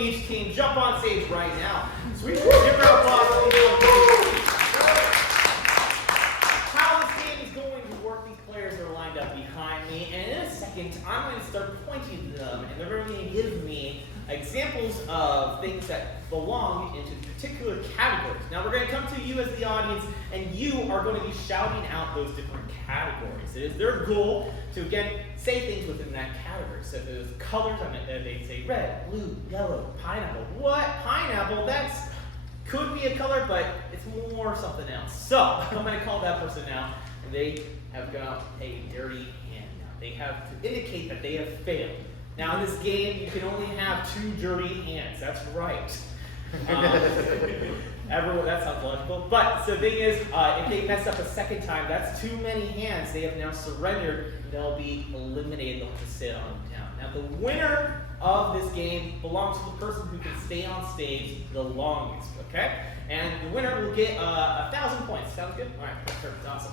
each team jump on stage right now. Sweet. Give her applause. How this game is going to work, these players are lined up behind me, and in a second, I'm going to start pointing to them, and they're going to give me examples of things that belong into particular categories. Now we're going to come to you as the audience, and you are going to be shouting out those different categories. It is their goal to, again, say things within that category. So if it was colors, they'd say red, blue, yellow, pineapple. What? Pineapple? That's could be a color, but it's more something else. So I'm going to call that person out, and they have got a dirty hand now. They have to indicate that they have failed. Now in this game, you can only have 2 dirty hands. That's right. Everyone, that sounds logical. But so the thing is, if they mess up a second time, that's too many hands. They have now surrendered, and they'll be eliminated. They'll have to sit on down. Now the winner of this game belongs to the person who can stay on stage the longest. Okay? And the winner will get 1,000 points. Sounds good? All right, perfect, awesome.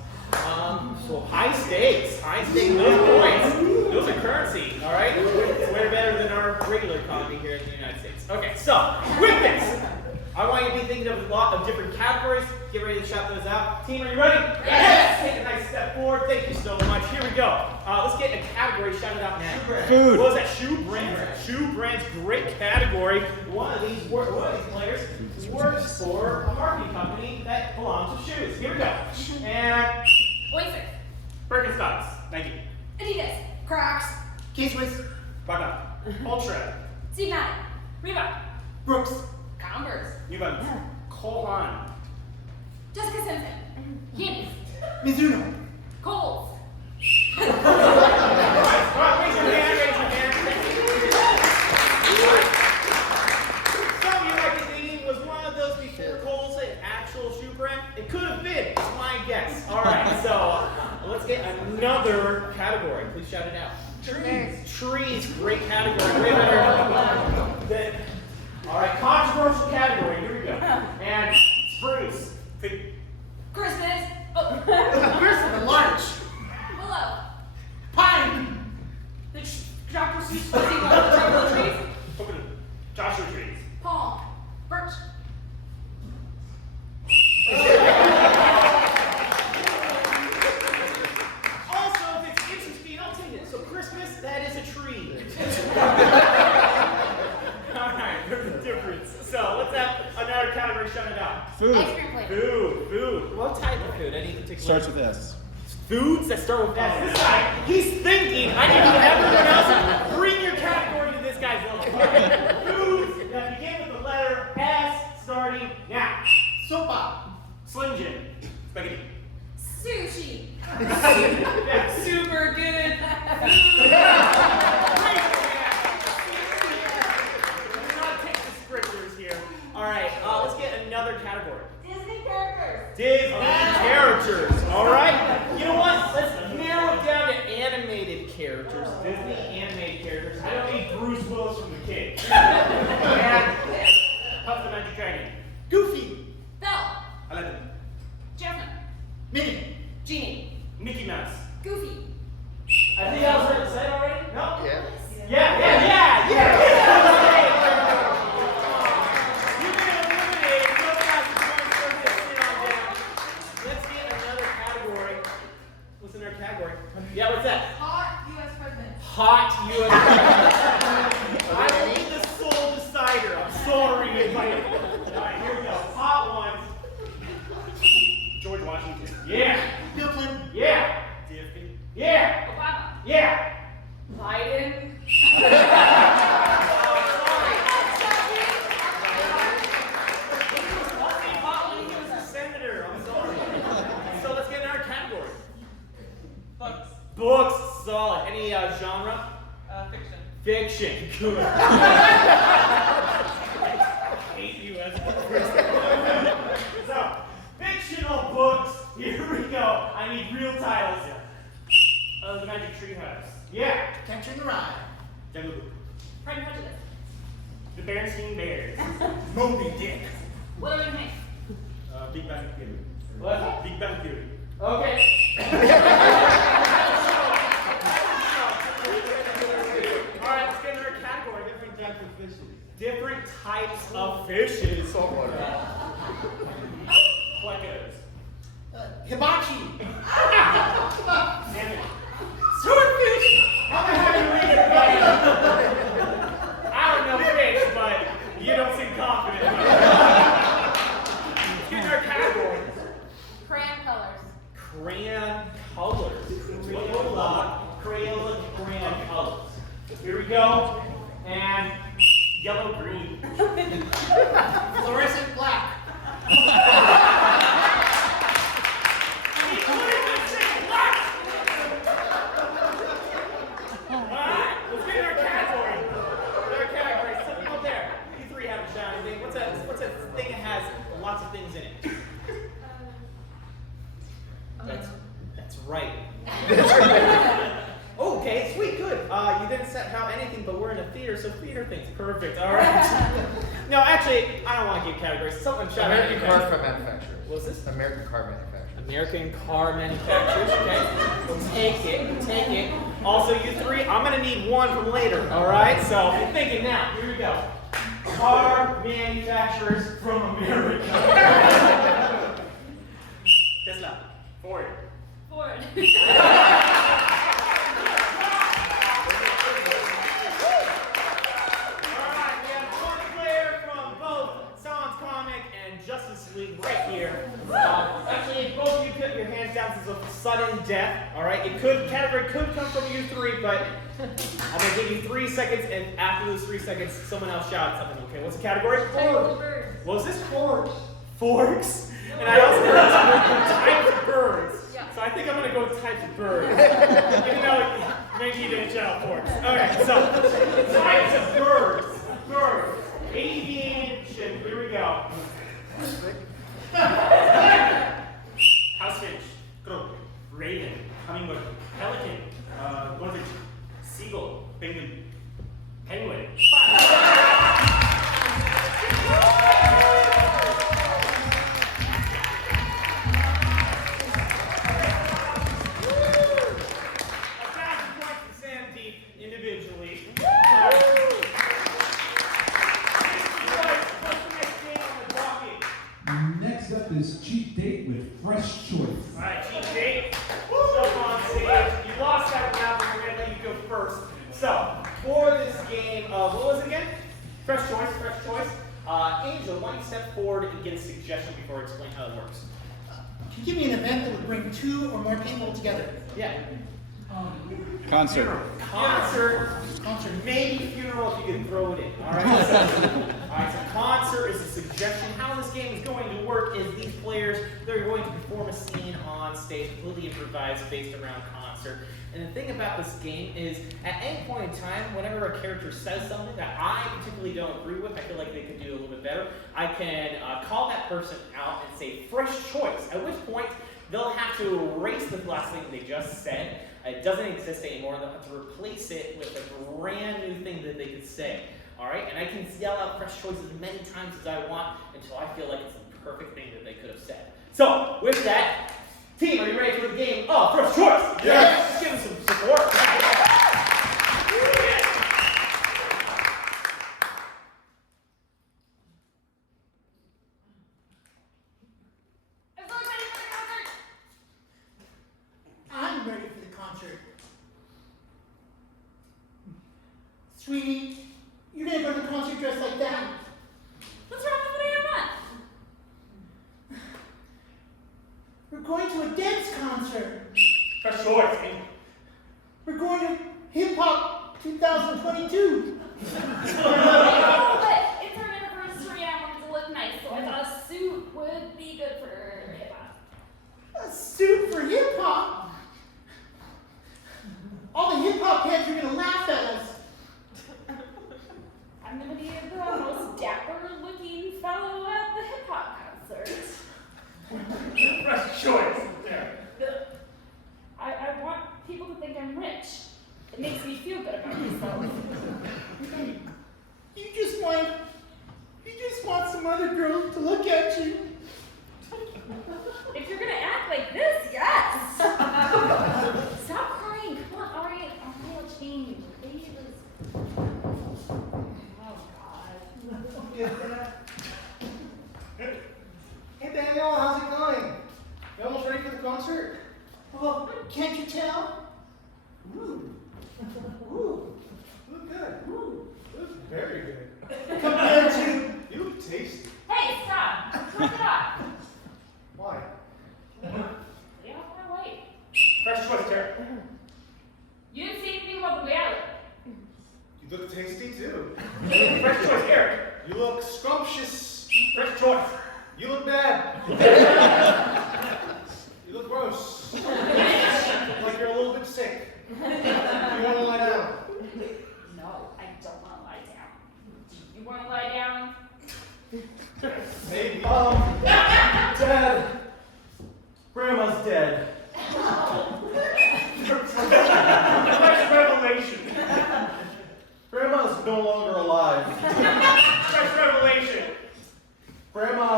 So high stakes, those points, those are currency, all right? It's way better than our regular economy here in the United States. Okay, so with this, I want you to be thinking of a lot of different categories. Get ready to shout those out. Team, are you ready? Yes! Take a nice step forward. Thank you so much. Here we go. Let's get a category shouted out now. Food. What was that? Shoe brands. Shoe brands, great category. One of these players works for a marketing company that belongs to shoes. Here we go. And Oysters. Birkenstocks. Thank you. Adidas. Crocs. K-Swiss. Bada. Ultra. Steve Madden. Reebok. Brooks. Converse. New Balance. Cole Haan. Jessica Simpson. Yankees. Mizuno. Kohl's. Raise your hand. Some of you might be thinking, was one of those before Kohl's an actual shoe brand? It could have been. It's my guess. All right, so let's get another category. Please shout it out. Trees. Great category. Way better. All right, controversial category. Here we go. And spruce. Christmas. Oh. Christmas. Larch. Willow. Pine. The Dr. Seuss fuzzy one. Tropical trees. Joshua trees. Palm. Birch. Also, if it's interesting, I'll take it. So Christmas, that is a tree. All right, there's a difference. So let's have another category shouted out. Food. Ice cream flavor. Food. What type of food? Any particular? Starts with S. Foods that start with S. This guy, he's thinking. I need to everyone else bring your category to this guy's level. Foods that begin with the letter S, starting now. Sopa. Slim Jim. Spaghetti. Sushi. Yeah. Super good. All right, let's get another category. Disney characters. Disney characters. All right. You know what? Let's narrow it down to animated characters. Disney animated characters. I don't need Bruce Willis from The Kid. And Puff the Magic Dragon. Goofy. Belle. Aladdin. Jasmine. Minnie. Genie. Mickey Mouse. Goofy. I think that was what it said already. No. Yeah. Yeah. You've been eliminated. No classic points. Sit on down. Let's get another category. What's in our category? Yeah, what's that? Hot U.S. president. Hot U.S. I will be the sole decider. I'm sorry. All right, here we go. Hot ones. George Washington. Yeah. Bill Clinton. Yeah. DFP. Yeah. Obama. Yeah. Biden. Books, solid. Any genre? Fiction. Fiction. Good. I hate you as a person. So, fictional books. Here we go. I need real titles. The Magic Treehouse. Yeah. Catcher in the Rye. Jungle Book. Pride and Prejudice. The Berenstain Bears. Moby Dick. Wuthering Heights. Big Bang Theory. What? Big Bang Theory. Okay. All right, let's get another category. Different of fishes. Quackers. Hibachi. Salmon. Swordfish. I'm gonna have you read it again. I don't know fish, but you don't seem confident. Here's our categories. Crayon colors. Crayon colors. Crayola crayon colors. Here we go. And yellow green. Fluorescent black. He couldn't even say black. Alright, let's get in our category. Our category. Something up there. You three haven't shot anything. What's that thing that has lots of things in it? That's right. Okay, sweet, good. You didn't set out anything, but we're in a theater, so theater things. Perfect. All right. No, actually, I don't want to give categories. Someone shout out. American car manufacturers. What's this? American car manufacturers. American car manufacturers. Okay. We'll take it. Take it. Also, you three, I'm gonna need one from later. All right. So if you're thinking now, here we go. Car manufacturers from America. Tesla. Ford. Ford. Justice League right here. Actually, both of you put your hands down. This is a sudden death. All right, category could come from you three, but I'm gonna give you 3 seconds, and after those 3 seconds, someone else shouts something. Okay, what's the category? Birds. What was this? Forks. And I also heard types of birds. Yeah. So I think I'm gonna go with types of birds. Even though maybe you didn't shout forks. Okay, so types of birds. Birds. Aviation. Here we go. House finch, crow, raven, hummingbird, pelican, goldfinch, seagull, penguin, penguin. Individually. Next up is Cheap Date with Fresh Choice. Alright, cheap date. Jump on stage. You lost that round, but we're going to let you go first. So, for this game, what was it again? Fresh choice, fresh choice. Angel, why don't you step forward and get a suggestion before I explain how it works? Can you give me an event that would bring 2 or more people together? Yeah. Concert. Concert. Maybe funeral if you can throw it in. Alright, so concert is a suggestion. How this game is going to work is these players, they're going to perform a scene on stage, completely improvised based around concert. And the thing about this game is, at any point in time, whenever a character says something that I particularly don't agree with, I feel like they could do a little bit better, I can call that person out and say, fresh choice, at which point they'll have to erase the last thing they just said. It doesn't exist anymore, and they'll have to replace it with a brand new thing that they could say. Alright, and I can yell out fresh choice as many times as I want until I feel like it's the perfect thing that they could have said. So, with that, team, are you ready for the game of fresh choice? Yes! Let's give them some support. I'm so excited for the concert. I'm ready for the concert. Sweetie, you didn't go to the concert dressed like that. What's wrong with what I am? We're going to a dance concert. Fresh choice. We're going to Hip Hop 2022. Oh, but it's our anniversary. I wanted to look nice, so I thought a suit would be good for hip hop. A suit for hip hop? All the hip hop heads are going to laugh at us. I'm gonna be the most dapper-looking fellow at the hip hop concert. Fresh choice. There. I want people to think I'm rich. It makes me feel good about myself. You just want some other girl to look at you. If you're gonna act like this, yes. Stop crying. Come on, all right, I'll change. Baby was. Oh God. tell? Ooh. Look good. Looks very good. Compared to, you look tasty. Hey, stop! Knock it off. Why? Get off my way. Fresh choice, Tara. You didn't say anything about the way I look. You look tasty too. Fresh choice, Eric. You look scrumptious. Fresh choice. You look bad. You look gross. Like you're a little bit sick. You want to lie down? No, I don't want to lie down. Do you want to lie down? Maybe. Dad. Grandma's dead. Fresh revelation. Grandma's no longer alive. Fresh revelation. Grandma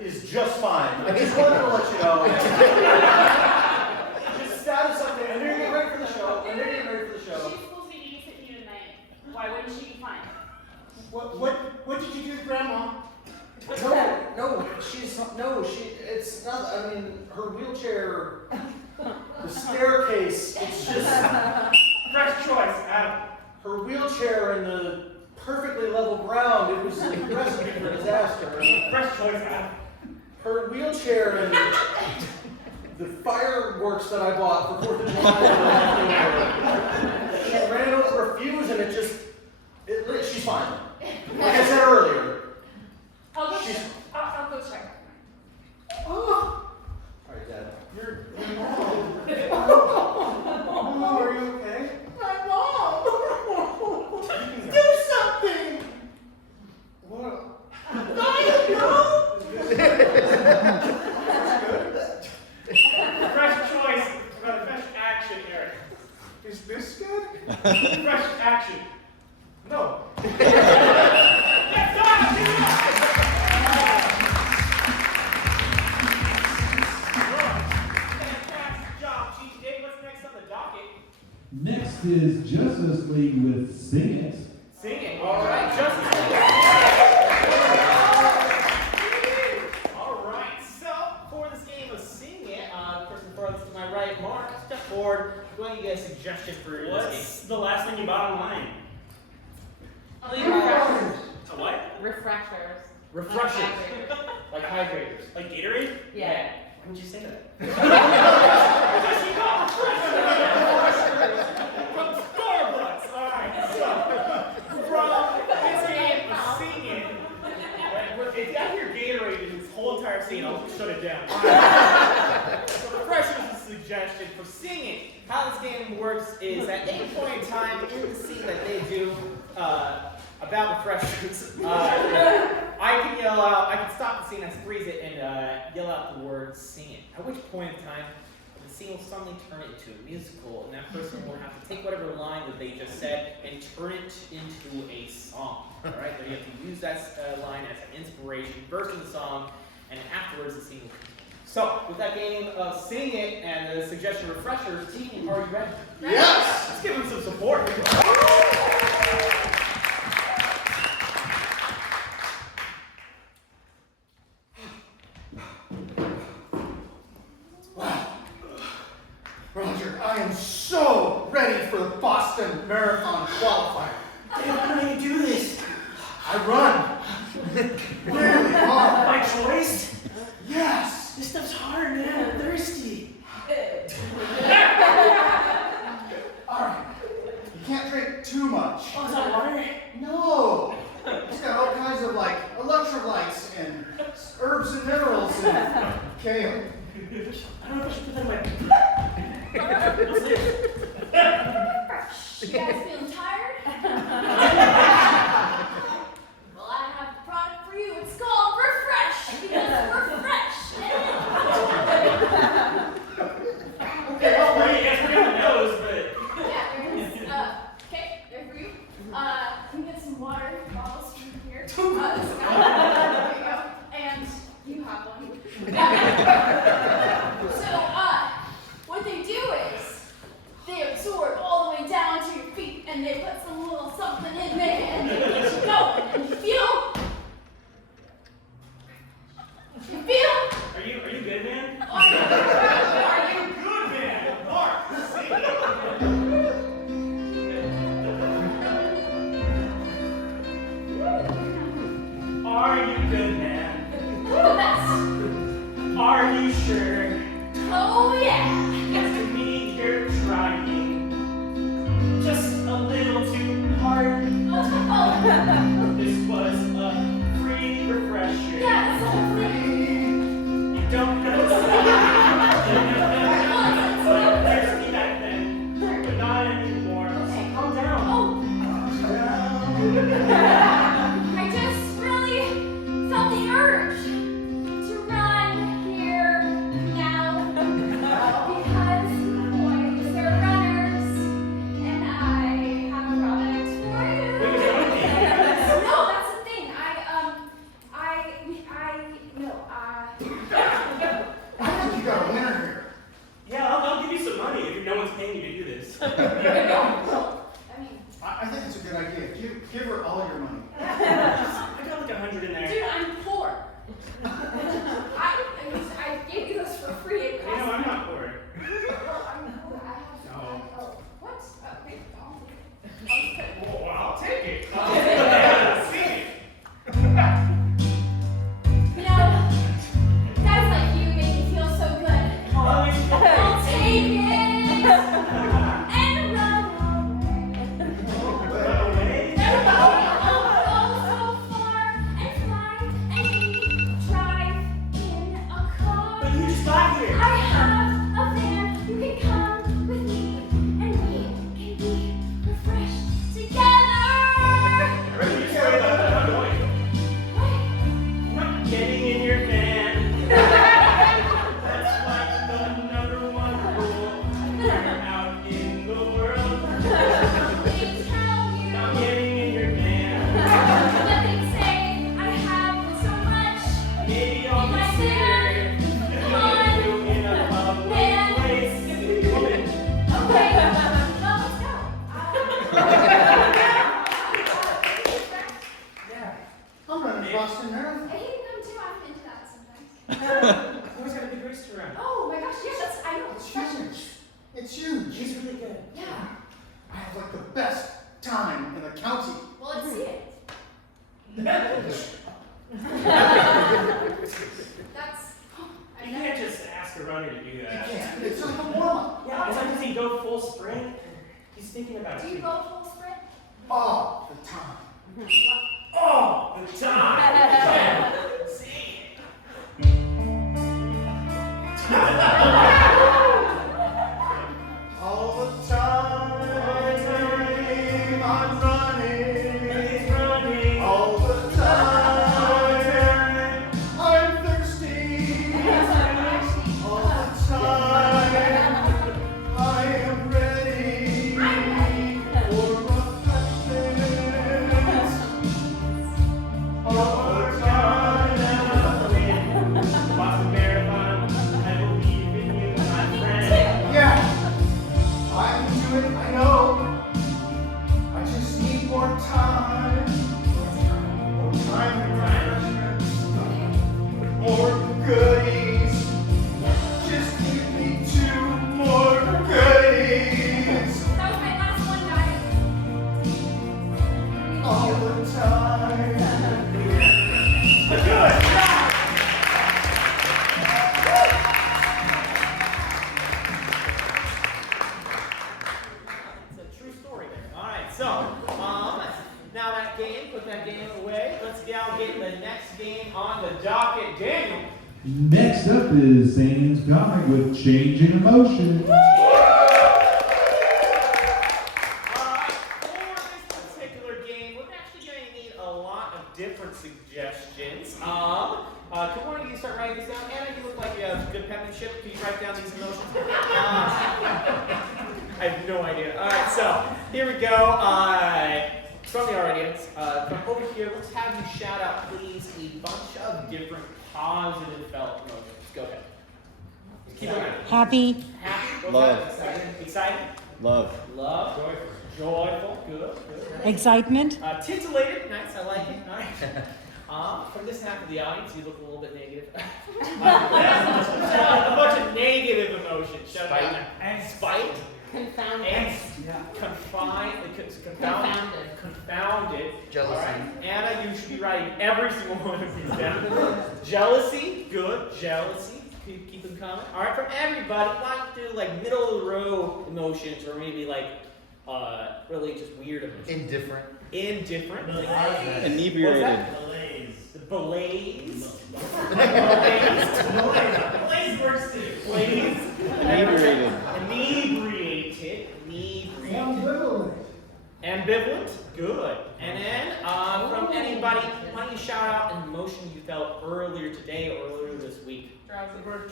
is just fine. I just wanted to let you know. Just status update. I know you're getting ready for the show. She's supposed to be babysitting you tonight. Why wouldn't she be fine? What did you do to Grandma? It's not, I mean, her wheelchair, the staircase, it's just, Fresh choice, Adam. her wheelchair in the perfectly level ground, it was a recipe for disaster. I mean, Fresh choice, Adam. her wheelchair and the fireworks that I bought for 4th of July, she ran over a fuse and she's fine. Like I said earlier. I'll go check. I'll go check. Oh. All right, Dad. You're Mom, are you okay? My mom! Do something! What? I don't know! Fresh choice. Fresh action, Eric. Is this good? Fresh action. No. Yes, stop! Fantastic job, Chief Dave. What's next on the docket? Next is Justice League with Sing It. Sing it. All right, Justice League. All right, so for this game of Sing It, person furthest to my right, Mark, step forward. I'm going to get a suggestion for this game. What's the last thing you bought online? Refreshers. A what? Refreshers. Refreshers. Like hydrators. Like Gatorade? Yeah. Why would you say that? Because you got refreshers from Starbucks. All right, so from this game of Sing It, if you hear Gatorade in this whole entire scene, I'll shut it down. So refreshers is a suggestion for Sing It. How this game works is at any point in time in the scene that they do about refreshers, I can yell out, I can stop the scene, I freeze it, and yell out the word "Sing It." At which point in time, the scene will suddenly turn it into a musical, and that person will have to take whatever line that they just said and turn it into a song. All right, so you have to use that line as an inspiration, version of the song, and afterwards the scene will continue. So, with that game of Sing It and the suggestion refreshers, team, are you ready? Yes! Let's give them some support. Roger, I am so ready for the Boston Marathon qualifier. Dave, how do you do this? I run really hard. By choice? Yes. This stuff's hard, man. I'm thirsty. All right. You can't drink too much. Oh, is that water? No. It's got all kinds of like electrolytes and herbs and minerals and kale. I don't know if I should put that in my... What's this? You guys feeling tired? Well, I have a product for you. It's called Refresh. Because we're fresh. Okay, well, yes, we're on the nose, but... Yeah, there it is. Okay, there for you. Can you get some water bottles from here? There you go. And you have one. So, what they do is they absorb all the way down to your feet, and they put some little something in there, and they get you going. And you feel? Are you good, man? Are you? Good man, Mark. Are you good, man? The best. Are you sure? Oh yeah. Yes, to me, you're trying. Just a little too hard. Oh. This was a free refresher. Yeah, it's all free. You don't know thirsty back then, but not anymore. Okay. Calm down. Oh. I just really felt the urge to run here now because boys are runners and I have a product for you. Wait, you're running? No, that's the thing. I think you got a winner here. Yeah, I'll give you some money if no one's paying you to do this. I mean, I think it's a good idea. Give her all your money. I got like 100 in there. dude, I'm poor. I gave you this for free. It You cost know, I'm not poor. Well, I'm poor. I have. No. Oh, what? Wait, I'll Oh, I'll take it. I'll see it. You know, guys like you make me feel so good. Always I'll take it and run away. And go so far and fly and drive in a car. But you just got here. I have a van. You can come with me, and we can be refreshed together. Really, you're sorry about that. I'm going. What? I'm not getting in your van. That's like the #1 rule. You're out in the world. They tell you Not getting in your van. what they say. I have so much. Maybe I'll be scared. Come on, You in a public man. place. Woman. Okay, well, let's go. I'm running the Boston Marathon. I hate them too. I'm into that sometimes. You always got a big race to run. Oh my gosh, yeah, that's I know. It's huge. It's huge. She's really good. Yeah. I have like the best time in the county. Well, let's see it. That's. You can't just ask a runner to do You that. can't. It's like a warm-up. Yeah, it's like, does he go full sprint? He's thinking about Do it. you go full sprint? All the time. All the time. Yeah. See? All the time. I'm running. He's running. All the time. I'm thirsty. All the time. I am ready for refreshment. All the time. Boston Marathon, I believe in you, my friend. Yeah, I can do it, I know. I just need more time. More time and refreshments. More goodies. Just give me 2 more goodies. That was my last one, guys. All the time. Good. It's a true story there. All right, so now that game, put that game away. Let's now get the next game on the docket. Daniel. Next up is Sam's comic with Changing Emotion. For this particular game, we're actually going to need a lot of different suggestions. Could one of you start writing this down? Anna, you look like you have good penmanship. Can you write down these emotions? I have no idea. All right, so here we go. From the audience, from over here, let's have you shout out, please, a bunch of different positive felt emotions. Go ahead. Keep going. Happy, Happy. What's Love. that? Excited. Excited. Love. Love. Joyful. Good. excitement, Titillated. Nice. I like it. All right. From this half of the audience, you look a little bit negative. A bunch of negative emotions. Shut up. Spite. Confounded. And confounded. Jealousy. All right. Anna, you should be writing every single one of these down. Jealousy, good. Jealousy, keep them coming. All right, from everybody, why don't you do like middle of the row emotions, or maybe like really just weird emotions. Indifferent. Indifferent. Inebriated. Blaze. Blaze works too. Blaze. Inebriated. Inebriated. Ambivalent. Good. And then from anybody, why don't you shout out an emotion you felt earlier today or earlier this week?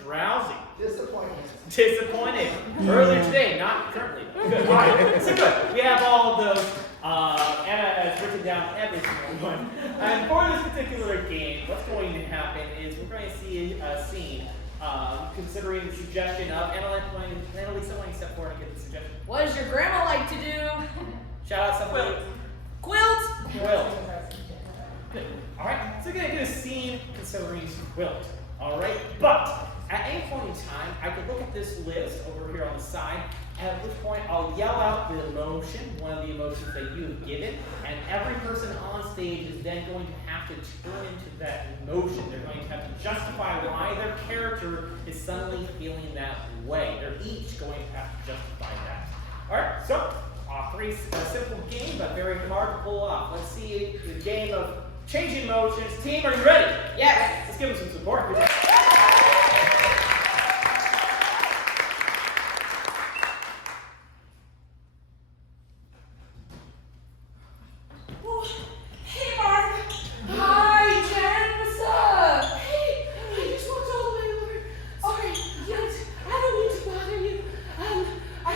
Drowsy. Disappointed. Earlier today, not currently. Good. All right. So good. We have all of those. Anna has written down every single one. And for this particular game, what's going to happen is we're going to see a scene. Considering the suggestion of Annalisa, why don't you step forward and give the suggestion? What does your grandma like to do? Shout out somebody. Quilt. Quilt. Good. All right. So we're going to do a scene considering quilt. All right. But at any point in time, I could look at this list over here on the side, and at which point I'll yell out the emotion, one of the emotions that you have given, and every person on stage is then going to have to turn into that emotion. They're going to have to justify why their character is suddenly feeling that way. They're each going to have to justify that. All right. So, pretty simple game, but very hard to pull off. Let's see the game of changing emotions. Team, are you ready? Yes. Let's give them some support. Hey, Barb. Hi, Jen. What's up? Hey, I just walked all the way over. Sorry, yes, I don't mean to bother you. I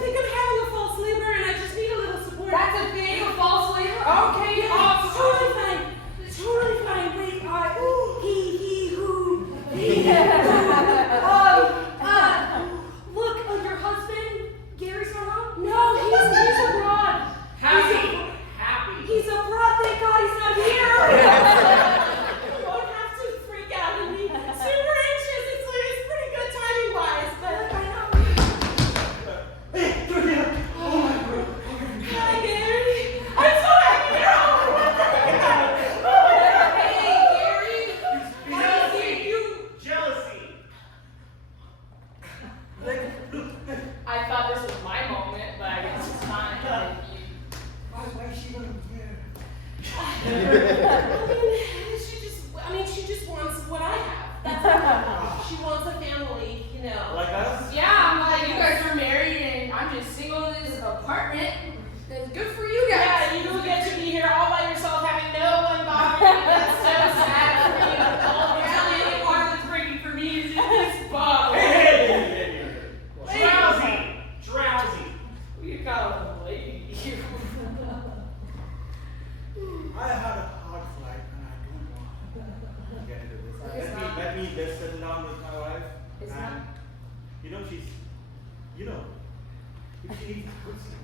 think I'm having a false labor, and I just need a little support. That's a thing, a false labor. Okay, it's totally fine. It's totally fine. Wait, look, your husband, Gary's not home? No, he's abroad. Happy. He's abroad, thank God he's not here. You won't have to freak out and be super anxious. It's pretty good timing wise, but I know. Hi, Gary. I'm so happy you're home. Hey, Gary. Nice to see you. Jealousy. I thought this was my moment, but I guess it's fine. She just wants what I have. That's all. She wants a family, you know. Like us? Yeah, I'm like, you guys are married and I'm just single in this apartment. It's good for you guys. Yeah, you don't get to be here all by yourself, having no one bothering you. That's so sad for you. All the only water that's breaking for me is in this bottle. Drowsy. You got a lady. I had a hard flight and I don't want to get into this. Let me just settle down with my wife. It's and, not- she's, if she needs good sleep.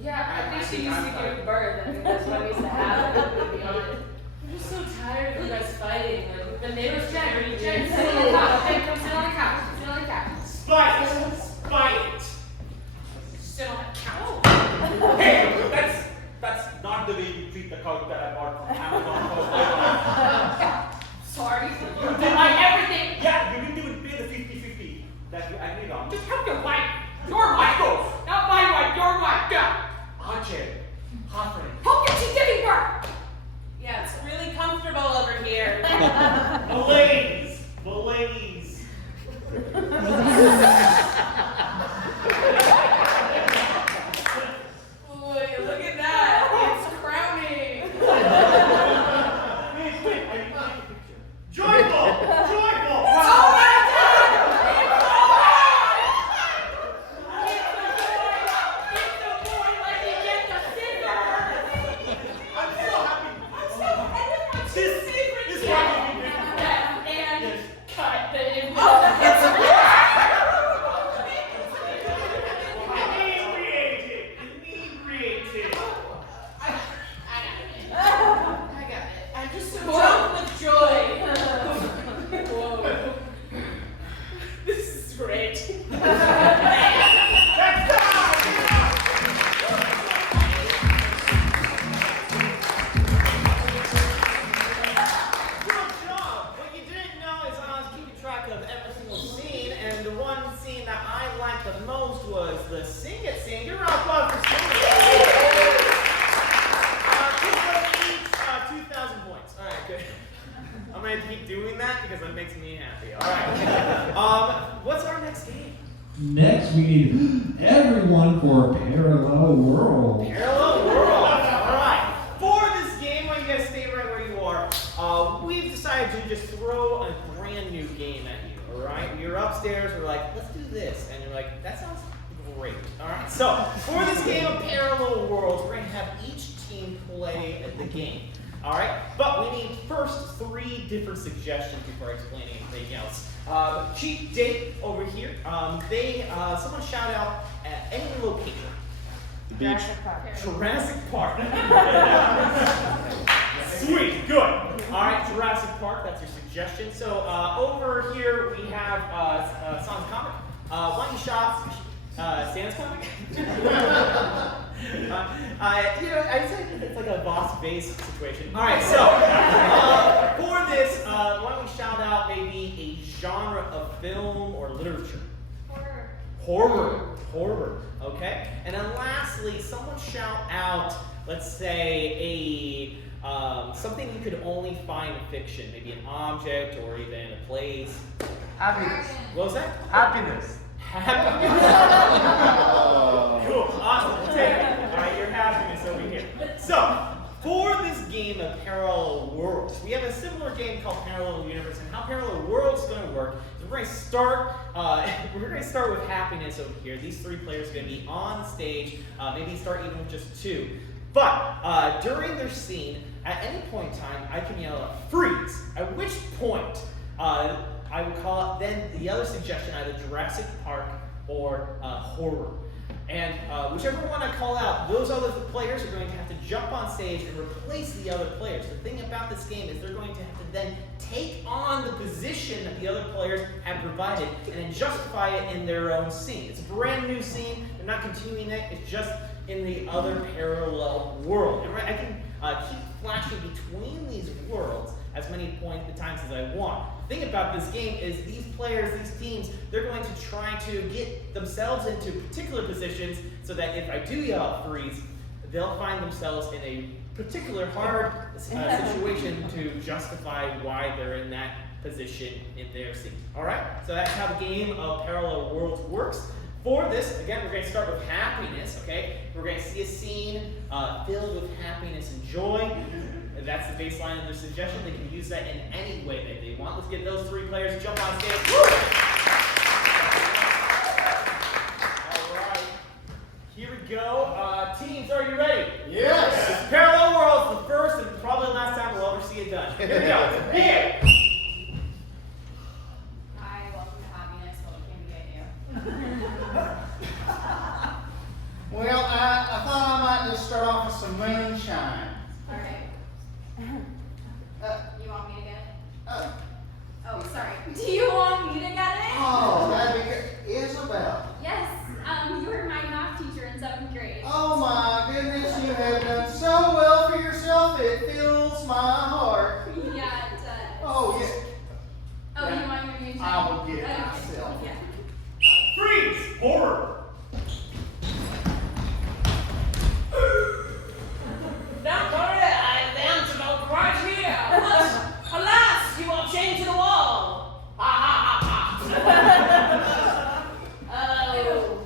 Yeah, I think she used to give birth. I think that's what needs to happen, to be honest. I'm just so tired of you guys fighting. Like, the neighbors Jen, sit on the couch. Hey, come sit on the couch. Sit on the couch. Spite. Sit on the couch. Hey, that's not the way you treat the couch that I bought from Amazon. Sorry. You did like everything. Yeah, you didn't even pay the 50-50 that you agreed on. Just help your wife. Your wife. Not my wife, your wife. Go. Archer, half friend. Help get you giving birth. Yeah, it's really comfortable over here. Malaise. Boy, look at that. It's crowning. Wait, are you taking a picture? Joyful. This is great. I'm gonna keep doing that because that makes me happy. All right. What's our next game? Next, we need everyone for Parallel World. Parallel World. All right. For this game, why you guys stay right where you are. We've decided to just throw a brand new game at you. All right. You're upstairs. We're like, let's do this, and you're like, that sounds great. All right. So for this game of Parallel Worlds, we're gonna have each team play the game. All right. But we need first 3 different suggestions before explaining anything else. Cheap date over here. Someone shout out at any location. The beach. Jurassic Park. Sweet, good. All right, Jurassic Park, that's your suggestion. So over here we have Sans Comic. Why don't you shop Sans Comic? I'd say it's like a boss-based situation. All right, so for this, why don't we shout out maybe a genre of film or literature? Horror. Okay. And then lastly, someone shout out, let's say a something you could only find in fiction, maybe an object or even a place. Happiness. What was that? Happiness. Cool. Awesome. We'll take it. All right, your happiness over here. So, for this game of Parallel Worlds, we have a similar game called Parallel Universe, and how Parallel Worlds is going to work is we're going to start with happiness over here. These 3 players are going to be on stage. Maybe start even with just 2. But during their scene, at any point in time, I can yell out freeze. At which point, I would call out then the other suggestion, either Jurassic Park or horror. And whichever one I call out, those other players are going to have to jump on stage and replace the other players. The thing about this game is they're going to have to then take on the position that the other players have provided and then justify it in their own scene. It's a brand new scene. They're not continuing it. It's just in the other parallel world. And I can keep flashing between these worlds as many times as I want. The thing about this game is these players, these teams, they're going to try to get themselves into particular positions so that if I do yell out freeze, they'll find themselves in a particular hard situation to justify why they're in that position in their scene. All right? So that's how the game of Parallel Worlds works. For this, again, we're going to start with happiness, okay? We're going to see a scene filled with happiness and joy. And that's the baseline of their suggestion. They can use that in any way that they want. Let's get those 3 players to jump on stage. Woo! All right. Here we go. Teams, are you ready? Yes. Parallel Worlds, the first and probably the last time we'll ever see it done. Here we go. Here. Hi, welcome to happiness. What can we get you? Well, I thought I might just start off with some moonshine. All right. You want me to get it? Oh, sorry. Do you want me to get it? Oh, that'd be good. Isabel. Yes. You were my math teacher in 7th grade. Oh my goodness, you have done so well for yourself, it fills my heart. Yeah, it does. Oh, yeah. Oh, you want your music? I will get it myself. Yeah. Freeze! Horror! Don't worry, I am to go right here. Alas, you are chained to the wall. Ha ha ha ha. Oh.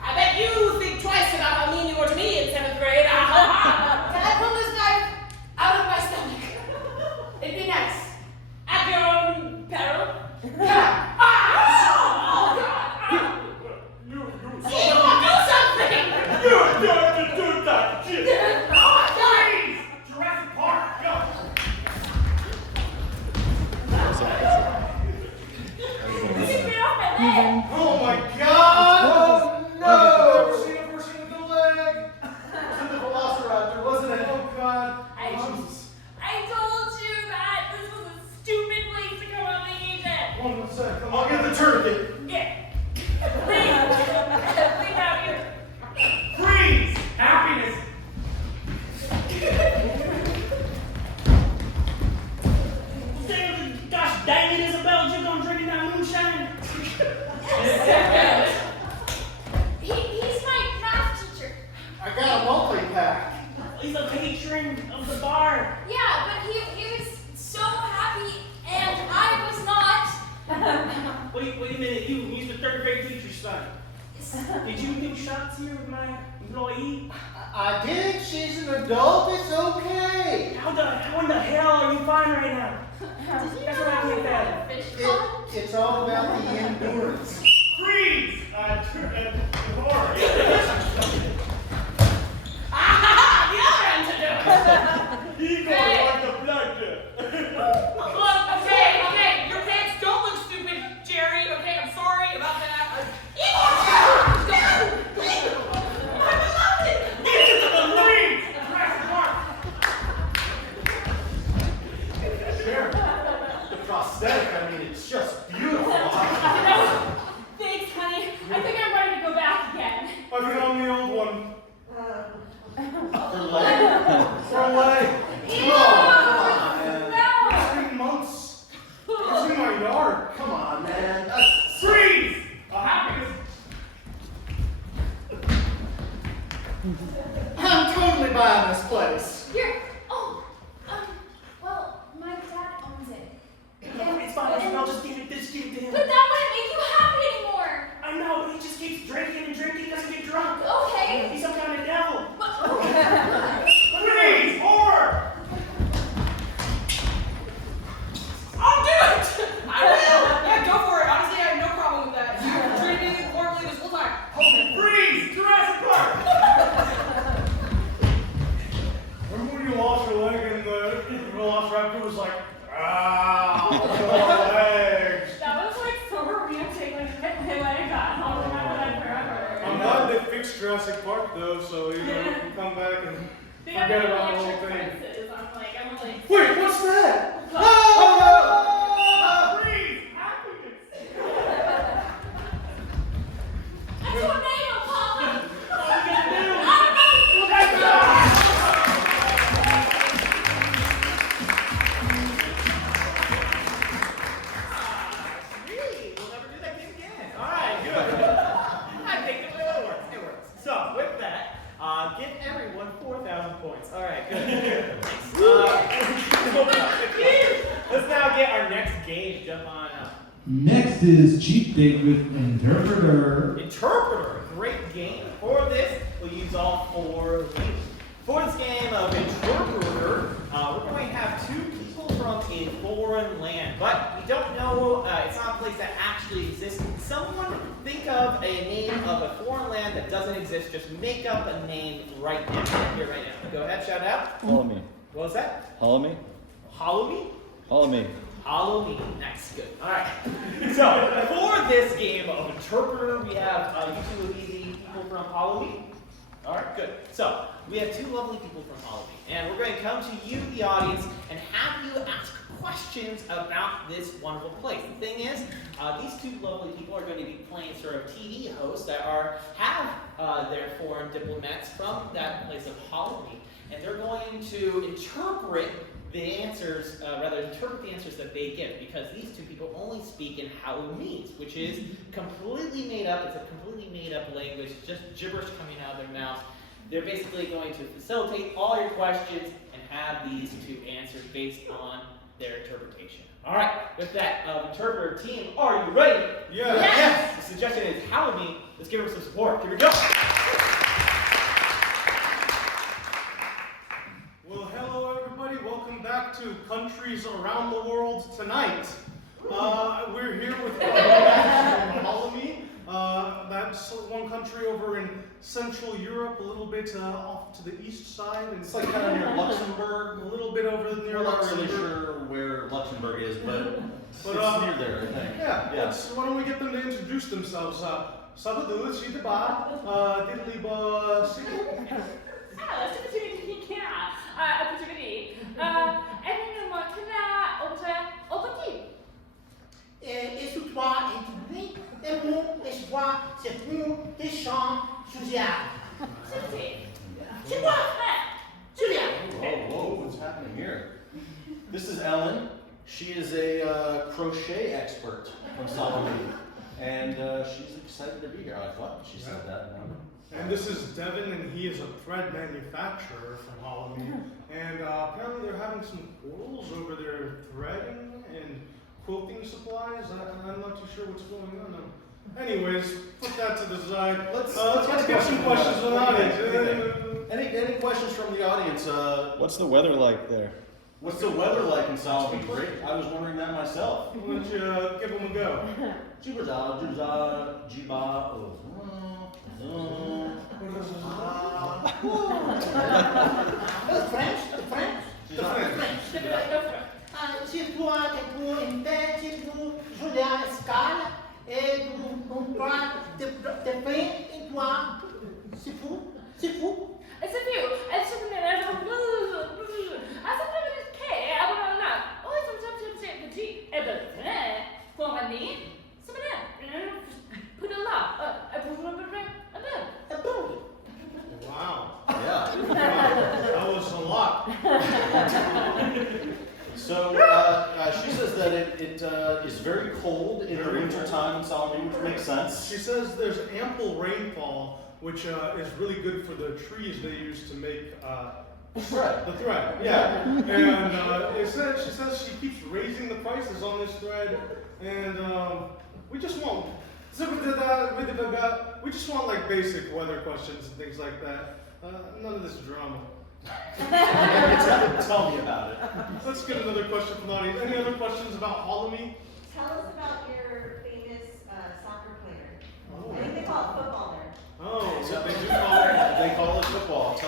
I bet you think twice about how mean you were to me in 7th grade. Ha ha ha. Can I pull this knife out of my stomach? It'd be nice. At your own peril. Ah! Oh, God. You will do something. You're going to do that shit! Freeze! Jurassic Park, go! Oh my God! Oh no! Never seen a person with a leg. It was in the Velociraptor, wasn't it? Oh God! I told you that this was a stupid place to come on vacation. 1 second. I'll get the tourniquet. Yeah. Leave out here. Freeze! Happiness! Gosh dang it, Isabel, you're gonna drink that moonshine? He's my math teacher. I got a multi-pack. He's a patron of the bar. Yeah, but he was Wait a minute, he's the third grade teacher's son. Did you do shots here with my employee? I did. She's an adult. It's okay. How in the hell are you fine right now? That's what I can't fathom. It's all about the endurance. Freeze! The other end to do it. He going like the blood. Look, okay, your pants don't look stupid, Jerry. Okay, I'm sorry about that. Sure. The prosthetic, I mean, it's just beautiful. Thanks, honey. I think I'm ready to go back again. I found the old one. Her leg. Her leg. No! 3 months. It's in my yard. Come on, man. Freeze! Happiness. I'm totally buying this place. Well, my dad owns it. It's fine. I'll just give it to him. But that wouldn't make you happy anymore. I know, but he just keeps drinking and drinking, doesn't get drunk. Okay. He's some kind of devil. But, Freeze! Or! I'll do it! I will! Yeah, go for it. Honestly, I have no problem with that. You've treated me horribly this whole time. Freeze! Jurassic Park! Remember when you lost your leg and the velociraptor was like, your legs. that was like so romantic. Like, my leg got. I'll remember that forever. I'm glad they fixed Jurassic Park though, so you come back and forget about the whole thing. I'm like, Wait, what's that? Freeze! Happiness! a tornado, Papa. What are we gonna do? Look at that! Really? We'll never do that game again. All right, good. I think it works. It works. So with that, give everyone 4,000 points. All right, good. Let's now get our next game. Jump on up. Next is Cheat Date with Interpreter. Interpreter, great game. For this, we'll use all 4 leads. For this game of Interpreter, we're going to have 2 people from a foreign land, but we don't know, it's not a place that actually exists. Someone think of a name of a foreign land that doesn't exist. Just make up a name right now. Here, right now. Go ahead, shout out. Halloween. What was that? Halloween. Halloween? Halloween. Halloween. Nice, good. All right. So for this game of Interpreter, we have you 2 will be the people from Halloween. All right, good. So we have 2 lovely people from Halloween, and we're going to come to you, the audience, and have you ask questions about this wonderful place. The thing is, these 2 lovely people are going to be playing sort of TV hosts that have their foreign diplomats from that place of Halloween, and they're going to interpret the answers, interpret the answers that they give, because these 2 people only speak in Halloweenese, which is completely made up. It's a completely made up language, just gibberish coming out of their mouths. They're basically going to facilitate all your questions and have these 2 answers based on their interpretation. All right, with that, interpreter team, are you ready? Yes. The suggestion is Halloween. Let's give them some support. Here we go. Well, hello everybody. Welcome back to Countries Around the World Tonight. We're here with Halloween. That's one country over in Central Europe, a little bit off to the east side. And It's like kind of near Luxembourg. a little bit over near We're not Luxembourg. really sure where Luxembourg is, but it's But, near there, I think. Yeah. Why don't we get them to introduce themselves? Sabadoo, Shitaba, Diddly City. Et sous toi, et tu bris, et mon, et joie, c'est bon, tes chants, Julia. C'est moi, Julia. Whoa, what's happening here? This is Ellen. She is a crochet expert from Solomon, and she's excited to be here. I thought she said that. And this is Devin, and he is a thread manufacturer from Halloween. And apparently they're having some quarrels over their threading and quilting supplies. I'm not too sure what's going on. Anyways, put that to the side. Let's get some questions from the audience. Any questions from the audience? What's the weather like there? What's the weather like in Solomon? Great. I was wondering that myself. Why don't you give them a go? French? Se tu in bed, tu Julia Scala, et tu te pain, et toi, c'est fou. It's a few. It's something that I don't know. I sometimes care. I don't know. Oh, sometimes it's the G. For my knee. Some of that. Put a lot. I put a boom. Wow. Yeah. That was a lot. So she says that it is very cold in the wintertime in Solomon, which makes sense. She says there's ample rainfall, which is really good for the trees they use to make the thread. Yeah. And she says she keeps raising the prices on this thread, and we just want like basic weather questions and things like that. None of this drama. Tell me about it. Let's get another question from the audience. Any other questions about Holomy? Tell us about your famous soccer player. Oh. I think they call it football there. Oh, So they do call it. they call it football.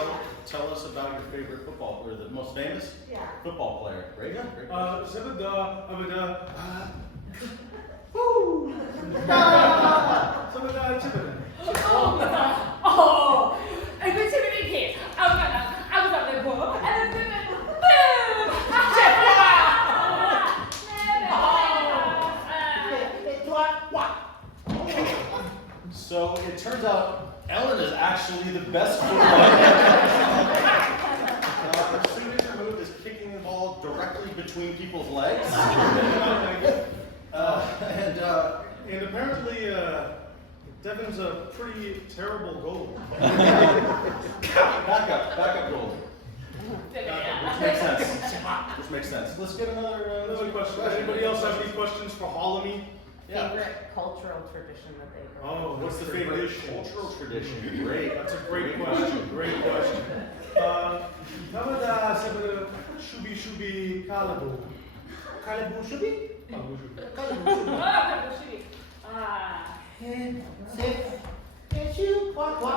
Tell us about your favorite football player, the most famous Yeah. football player. Great. Great. Oh, I put something in here. I was on the ball, and then Et toi, what? So it turns out Ellen is actually the best football player. Her signature move is kicking the ball directly between people's legs. And apparently, Devin's a pretty terrible goalie. Backup goal. Which makes sense. Let's get Another question. Anybody else have any questions for Holomy? Yeah. Favorite cultural tradition that they go Oh, What's the favorite cultural tradition? Great. That's a great question. Great question. Tavada sabada shubi shubi kalabu. Kalabu shubi? Kalabu shubi. Et tu crois quoi?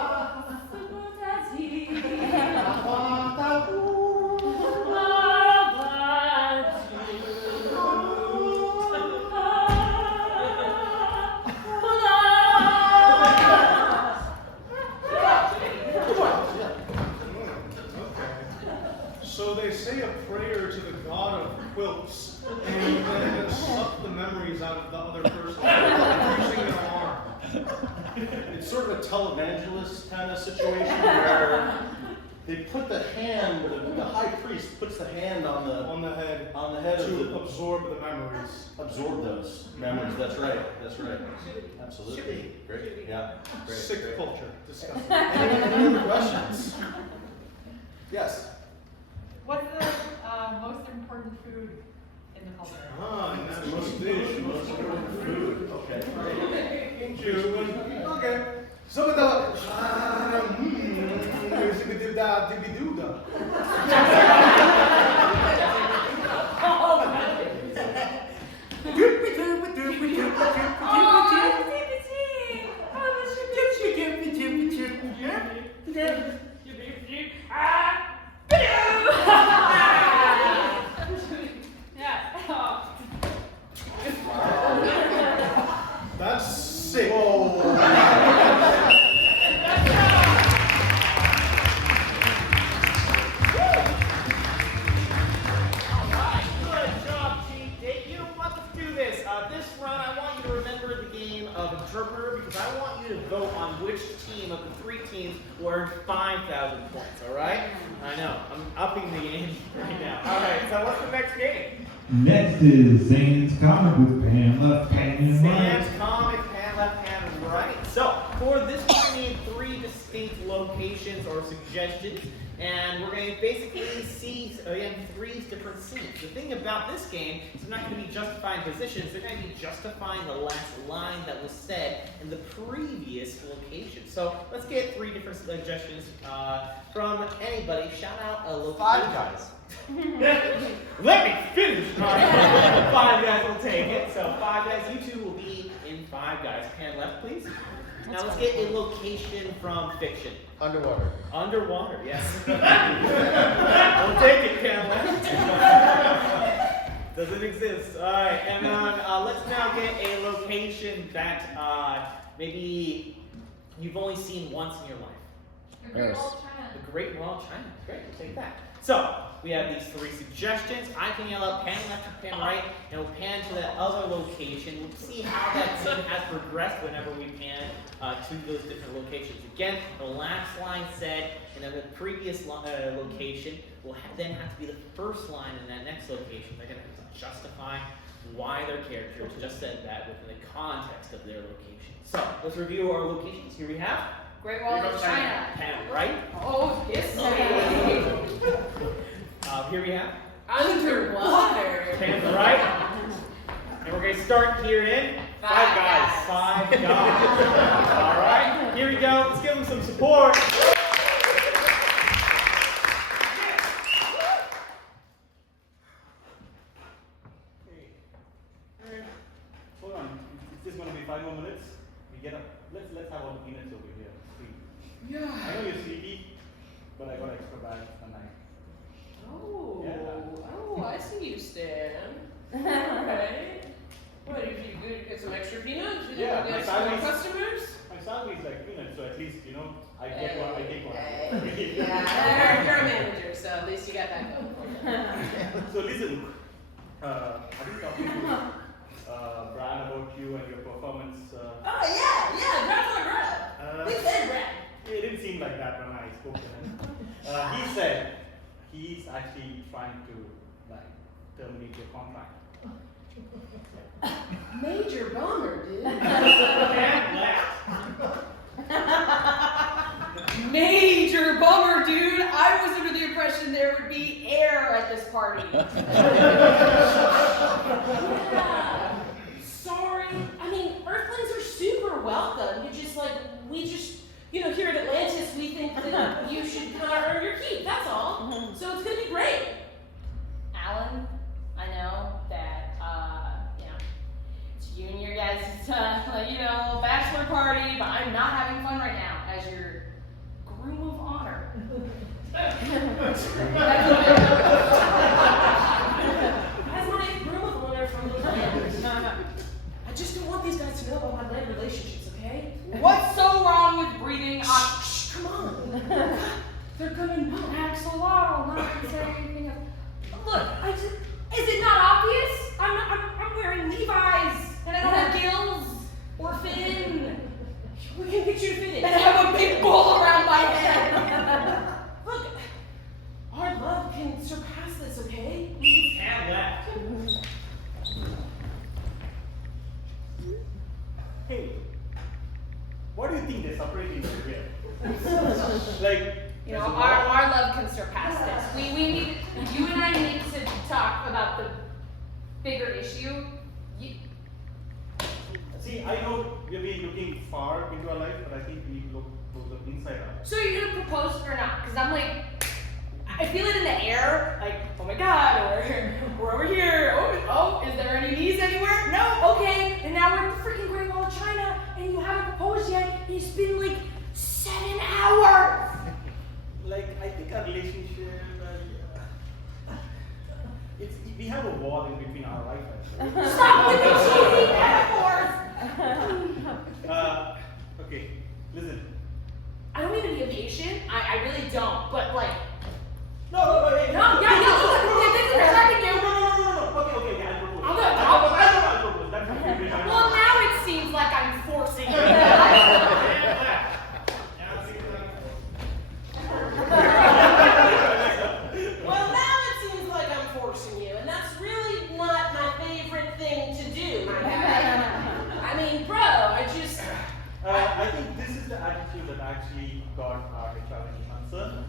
So they say a prayer to the god of quilts, and then suck the memories out of the other person using their arm. It's sort of a televangelist kind of situation where they put the hand, the high priest puts the hand on the head To of the absorb the memories. absorb those memories. That's right. Absolutely. Great. Yeah. Great. Sick Great. culture. Disgusting. Any other questions? Yes. What's the most important food in the culture? National Most dish. most important food. Okay. Great. Okay. Some of That's sick. Good job, Team Dave. You know what? Let's do this. This run, I want you to remember the game of Interpreter because I want you to vote on which team of the three teams will earn 5,000 points, all right? I know. I'm upping the ante right now. All right, so what's the next game? Next is Zane's Comic with Pam left hand and right. Sam's Comic, hand left hand right. So, for this one, we need three distinct distinct locations or suggestions, and we're going to basically see, again, 3 different scenes. The thing about this game is they're not going to be justifying positions, they're going to be justifying the last line that was said in the previous location. So let's get 3 different suggestions from anybody. Shout out a location. Five Guys. Let me finish. All right. 5 Guys will take it. So 5 Guys, you 2 will be in 5 Guys. Pan left, please. Now let's get a location from fiction. Underwater. Underwater, yes. We'll take it, Pan left. Doesn't exist. All right, and then let's now get a location that maybe you've only seen once in your life. The Great Wall of China. The Great Wall of China. Great, we'll take that. So, we have these 3 suggestions. I can yell out pan left or pan right, and we'll pan to that other location. We'll see how that scene has progressed whenever we pan to those different locations. Again, the last line said, and then the previous location will then have to be the first line in that next location. They're going to have to justify why their characters just said that within the context of their location. So, let's review our locations. Here we have Great Wall of China. pan right. Oh, yes. Here we have Underwater. pan right. And we're going to start here in 5 Guys. 5 Guys. All right, here we go. Let's give them some support. Hold on. Is this going to be 5 more minutes? We get up. Let's have 1 minute over here. Please. Yeah. I know you're sleepy, but I got extra bags tonight. Oh. Yeah. Oh, I see you, Stan. Alright. What, if you get some extra peanuts? You Yeah, get my some salary's- customers? My salary is like peanuts, so at least, I get one, I take one. Yeah, you're a manager, so at least you got that going for you. So listen, I've been talking to Brian about you and your performance. Oh, yeah, Brad's my Brad. Big fan, Brad. It didn't seem like that when I spoke to him. He said he's actually trying to terminate your contract. Major bummer, dude. Major bummer, dude. I was under the impression there would be air at this party. Yeah. Sorry. I mean, Earthlings are super welcome. Here at Atlantis, we think that you should kind of earn your keep. That's all. So it's gonna be great. Alan, I know that, it's you and your guys' bachelor party, but I'm not having fun right now as your groom of honor. As my groom of honor from the land, I just don't want these guys to know about my land relationships, okay? What's so wrong with breathing on? Shh, come on. They're gonna know. Axolotl, not to say anything else. Look, is it not obvious? I'm wearing Levi's, and I don't have gills or fin. We can get you to fit in. And I have a big bowl around my head. Look, our love can surpass this, okay? And left. Hey, what do you think they're separating over here? Our love can surpass this. We need, you and I need to talk about the bigger issue. See, I know we've been looking far into our life, but I think we need to look closer inside out. So you're gonna propose or not? Because I feel it in the air, oh my god, we're over here. Oh, is there any knees anywhere? No, okay, and now we're at the freaking Great Wall of China, and you haven't proposed yet, and it's been 7 hours. I think our relationship, we have a wall in between our Wi-Fi. Stop with the cheesy metaphors! Okay, listen. I don't mean to be impatient. I really don't, but No, this is attacking you. No. Okay, I'll propose. I'll propose. That's okay. Well, now it seems like I'm forcing you. Well, now it seems like I'm forcing you, and that's really not my favorite thing to do, my guy. I mean, bro, I think this is the attitude attitude that actually got our HR concern.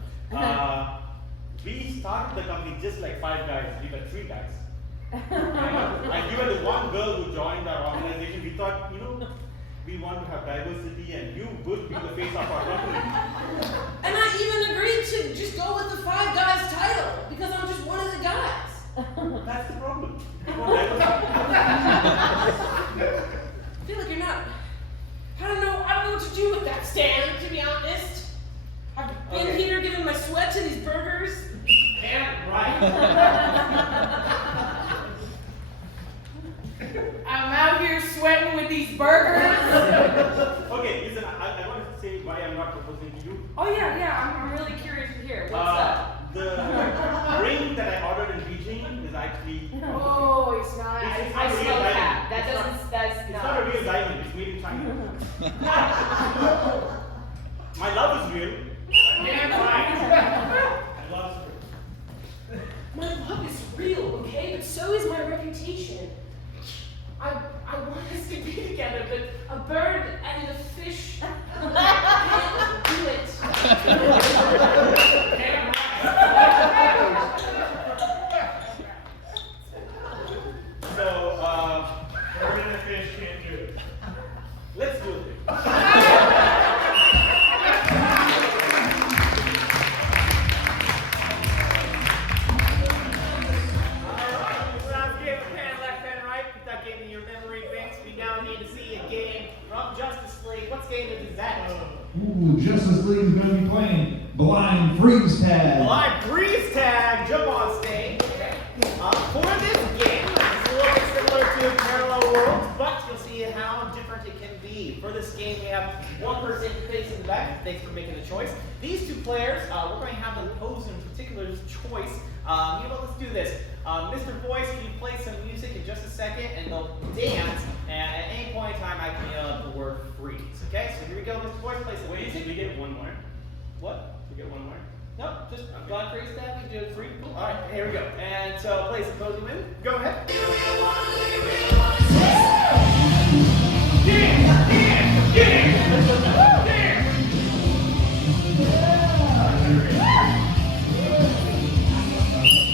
We started the company just like 5 guys. We were 3 guys. And you were the one girl who joined our organization. We thought, we want to have diversity, and you would be the face of our company. And I even agreed to just go with the 5 guys title because I'm just one of the guys. That's the problem. I feel like you're not. I don't know what to do with that, Stan, to be honest. I've been here giving my sweat to these burgers. Damn right. I'm out here sweating with these burgers. Okay, listen, I want to say why I'm not proposing to you. Oh yeah, I'm really curious to hear. What's up? The ring that I ordered in Beijing is actually. Oh, it's not. It's I not a real smell diamond. that. That It's doesn't. That's It's not. not a real diamond. It's made in China. My love is real. Damn right. My love is real. My love is real, okay? But so is my reputation. I want us to be together, but a bird and a fish can't do it. So, bird and a fish can't do it. Let's do it. Ooh, Justice League is going to be playing Blind Freeze Tag. Blind freeze tag, jump on stage. For this game, it's a little bit similar to Parallel Worlds, but you'll see how different it can be. For this game, we have one person facing the back. Thanks for making the choice. These 2 players, we're going to have them pose in particular choice. Let's do this. Mr. Voice, can you play some music in just a second, and they'll dance. And at any point in time, I can yell out the word freeze. Okay, so here we go. Mr. Voice, play some music. Wait, we get one more. What? We get one more. No, just blind freeze tag. We do it free. Cool. All right, here we go. And so play some posing women. Go ahead.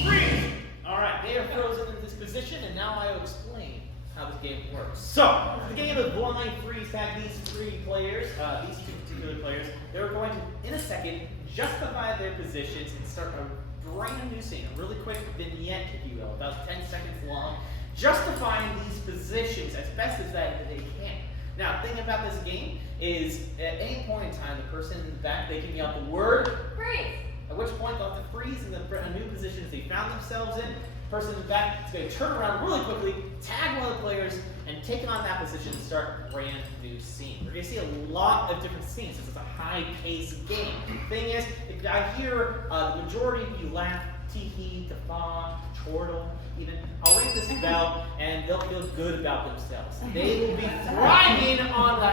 Freeze. All right, they are frozen in this position, and now I will explain how this game works. So, the game of blind freeze tag. These 3 players, these 2 particular players, they're going to, in a second, justify their positions and start a brand new scene, a really quick vignette, if you will, about 10 seconds long, justifying these positions as best as they can. Now, the thing about this game is, at any point in time, the person in the back, they can yell the word Freeze. at which point they'll have to freeze in the new positions they found themselves in. The person in the back is going to turn around really quickly, tag one of the players, and take on that position and start a brand new scene. We're going to see a lot of different scenes. This is a high-paced game. The thing is, if I hear the majority of you laugh, tee-hee, guffaw, chortle, even, I'll ring this bell, and they'll feel good about themselves. They will be thriving on the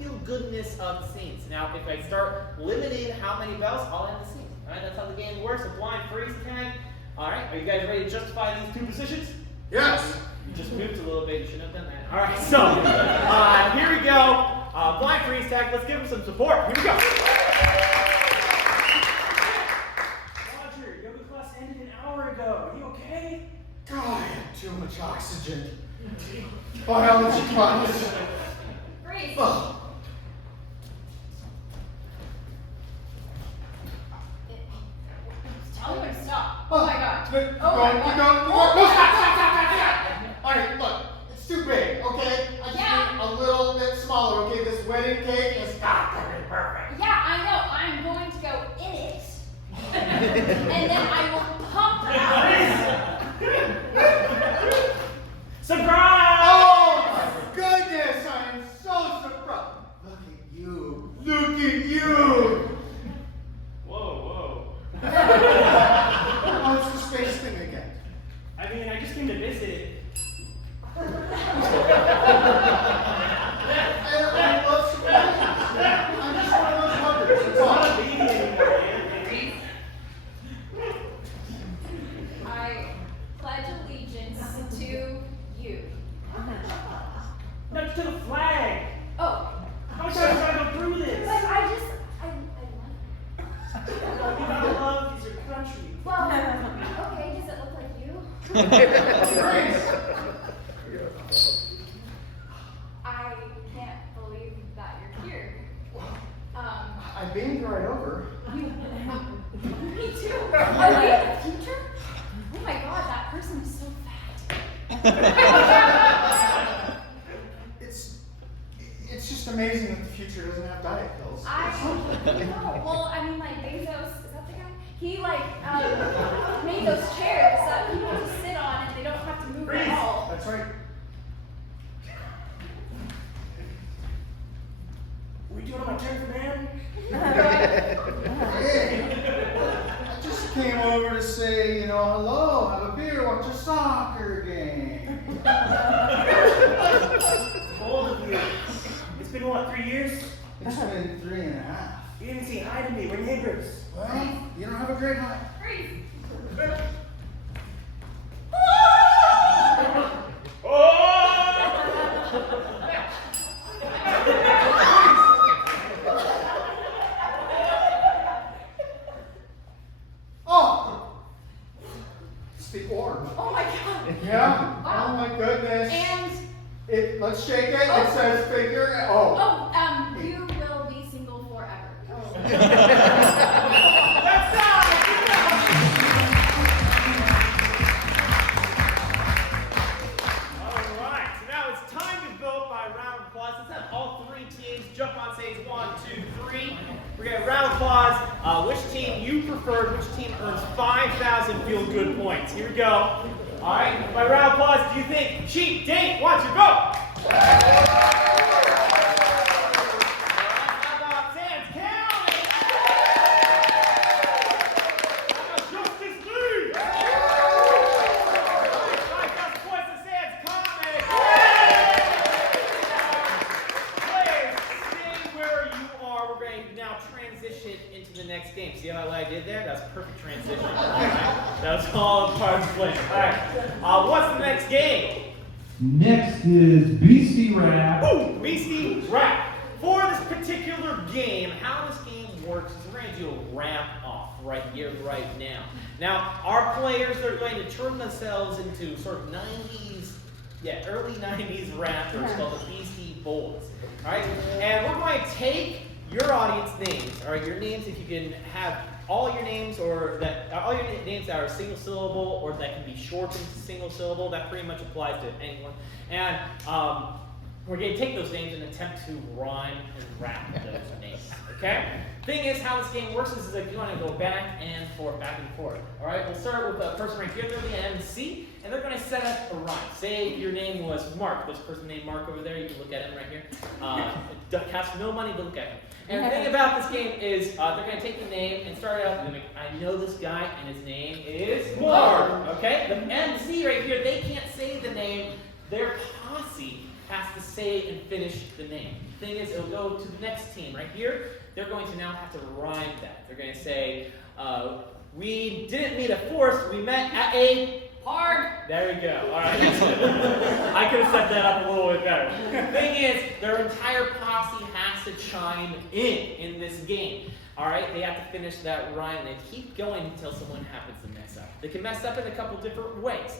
feel-goodness of the scenes. Now, if I start limiting how many bells, I'll end the scene. All right, that's how the game works. A blind freeze tag. All right, are you guys ready to justify these 2 positions? Yes. You just moved a little bit. You shouldn't have done that. All right, so here we go. Blind freeze tag. Let's give them some support. Here we go. Roger, yoga class ended an hour ago. Are you okay? God, I have too much oxygen. Biology class. Freeze. Oh. Tell me when to stop. Oh my god. No, stop. Alright, look, it's too big, okay? I just need a little bit smaller, okay? This wedding cake is not gonna be perfect. Yeah, I know. I'm going to go in it, and then I will pump it out. Surprise! Oh my goodness, I am so surprised. Look at you. Look at you. Whoa. What's the space thing again? I mean, I just came to visit. I love surprises. I'm just one of those huggers. It's all. Not a baby anymore, man. I pledge allegiance to you. No, to the flag. Oh. How much time do I go I can't believe that you're here. I beamed right over. Me too. Are we in the future? Oh my god, that person is so fat. It's just amazing that the future doesn't have diet pills. I know. Well, I mean, like Bezos, is that the guy? He made those chairs that people just sit on and they don't have to move at all. That's right. We doing my turn, man? Hey, I just came over to say, hello, have a beer, watch a soccer game. Bold of you. It's been what, 3 years? It's been 3.5. You didn't say hi to me. We're neighbors. Well, you don't have a great night. Freeze. Oh! It's the orb. Oh my god. Yeah? Wow. Oh my goodness. And Let's shake it. It says figure. Oh. you will be single forever. Alright, so now it's time to vote by round of applause. Let's have all three teams jump on stage. 1, 2, 3. We're going to round of applause. Which team you preferred, which team earns 5,000 feel-good points. Here we go. Alright, by round of applause, do you think cheap date wants your vote? Game. See how I did there? That's a perfect transition. That was all part of the plan. Alright. What's the next game? Next is Beastie Rap. Ooh, Beastie Rap. For this particular game, how this game works is we're going to do a rap off right here, right now. Now, our players are going to turn themselves into sort of 90s, early 90s rappers called the Beastie Boys. Alright? And we're going to take your audience names, all right, your names, if you can have all your names all your names that are single syllable or that can be shortened to single syllable, that pretty much applies to anyone. And we're going to take those names and attempt to rhyme and rap those names, okay? Thing is, how this game works is like you want to go back and forth. All right, we'll start with the person right here, they're the MC, and they're going to set up a rhyme. Say your name was Mark, this person named Mark over there, you can look at him right here. It costs no money to look at him. And the thing about this game is they're going to take the name and start it out with, I know this guy and his name is Mark, okay? The MC right here, they can't say the name, their posse has to say and finish the name. The thing is, it'll go to the next team right here. They're going to now have to rhyme that. They're going to say, we didn't meet at Forest, we met at a park. There we go. All right. I could have set that up a little bit better. The thing is, their entire posse has to chime in this game. All right, they have to finish that rhyme, and they keep going until someone happens to mess up. They can mess up in a couple different ways.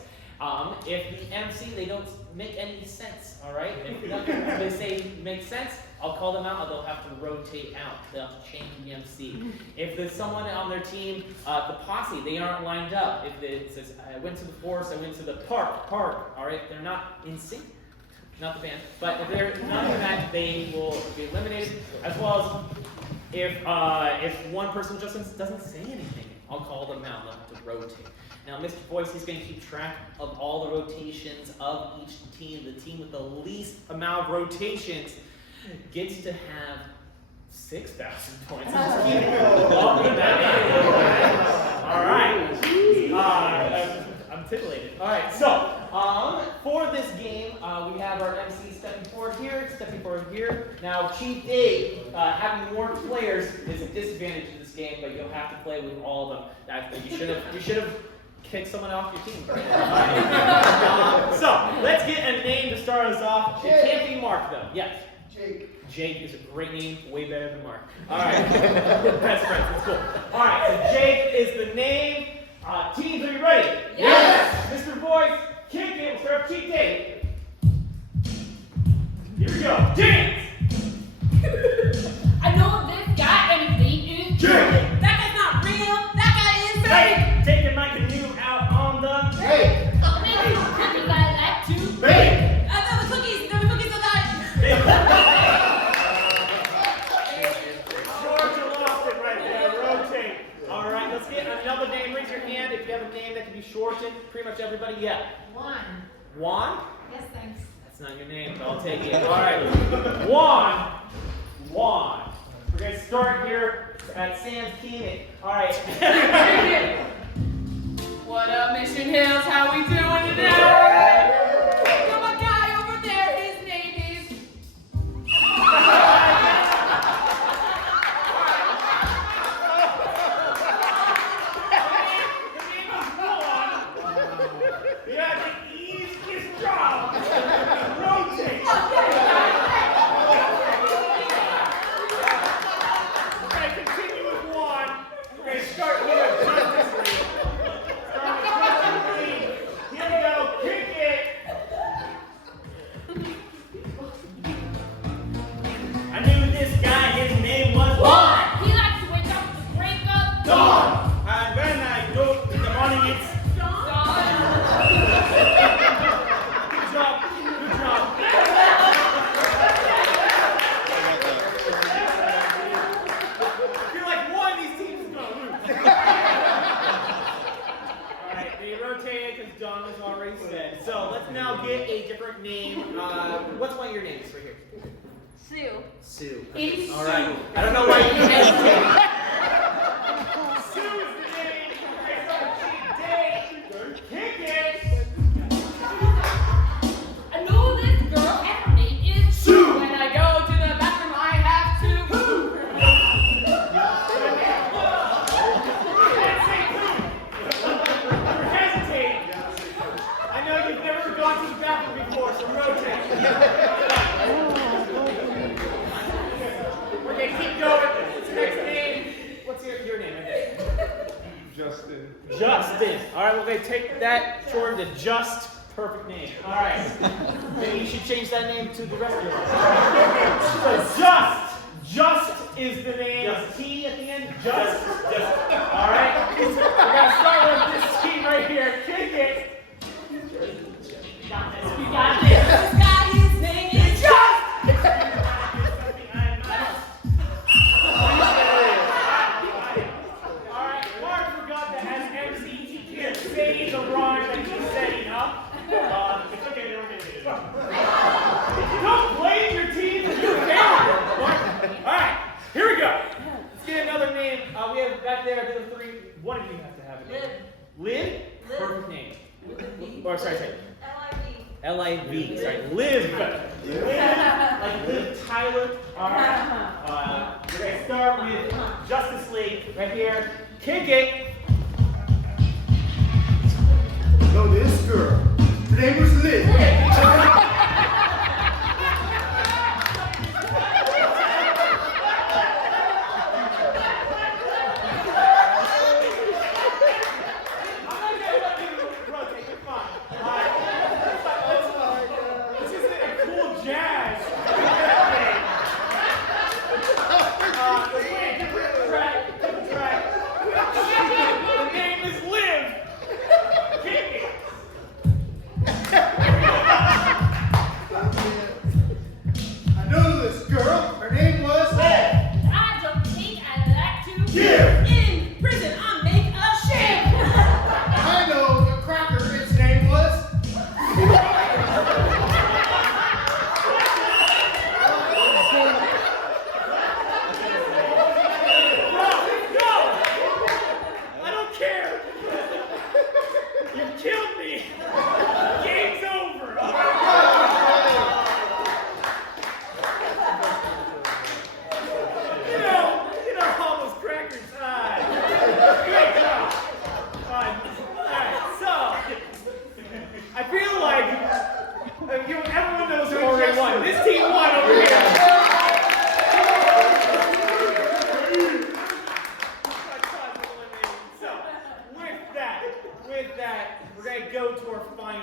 If the MC, they don't make any sense, all right? If nothing they say makes sense, I'll call them out, and they'll have to rotate out. They'll have to change the MC. If there's someone on their team, the posse, they aren't lined up. If it says, I went to the forest, I went to the park, all right? They're not in sync, not the band. But if they're not in that, they will be eliminated, as well as if one person just doesn't say anything, I'll call them out, they'll have to rotate. Now, Mr. Boyce, he's going to keep track of all the rotations of each team. The team with the least amount of rotations gets to have 6,000 points. Just keep walking that in. All right. I'm titillated. All right. So, for this game, we have our MC stepping forward here. Now, Chief Dave, having more players is a disadvantage in this game, but you'll have to play with all of them. You should have kick someone off your team. So, let's get a name to start us off. It can't be Mark, though. Yes? Jake is a great name, way better than Mark. All right. Best friends, that's cool. All right, so Jake is the name. Teams, are you ready? Yes. Mr. Voice, kick it. We'll start cheat day. Here we go. James. I know this guy and his name is James. That guy's not real. That guy is fake. Taking my canoe out on the Hey! Maybe cookies I like to bake. The cookies are like. Georgia lost it right there. Rotate. All right, let's get another name. Raise your hand if you have a name that can be shortened. Pretty much everybody, yeah. Juan? Yes, thanks. That's not your name, but I'll take it. All right. Juan. We're going to start here at Sans Keenan. All right. What up, Mission Hills? How we doing today? Got my guy over there. His name is. Yeah, the easiest job. Rotate. Okay, continue with Juan. Okay, start with a Justice League. Start with Justice League. Here we go. Kick it. I knew this guy. His name was Juan. He likes to wake up with the break up. Dawn. And when I go in the morning, it's good job. Good job. I feel like one of these teams is going to lose. Alright, they rotated because Don was already said. So let's now get a different name. What's one of your names right here? Sue. Sue. It's Alright. I don't know why you hesitated. Sue is the name. Okay, so cheat day. Kick it. I know this girl and her name is Sue. When I go to the bathroom, I have to poo. You're hesitating. I know you've never gone to the bathroom before, so rotate. Okay, keep going. What's your next name? What's your name right there? Justin. Justin. All right, we're going to take that short to just perfect name. All right. Maybe you should change that name to the rest of your life. So Just is the name. Just T at the end. Just. All right. We're going to start with this team right here. Kick it. You got this. This guy, his name is Alright, Mark forgot that as MC, he can't say the rhyme that he's saying, huh? It's okay, they were going to do it. Don't blame your team for your failure, Mark. Alright, here we go. Let's get another name. We have back there, the other three. One of you have to have a name. Liv? Perfect name. Or, sorry. L-I-V. Sorry, Liv. Like Liv Tyler. Alright. We're going to start with Justice League right here. Kick it. Know this girl. Her name was Liz.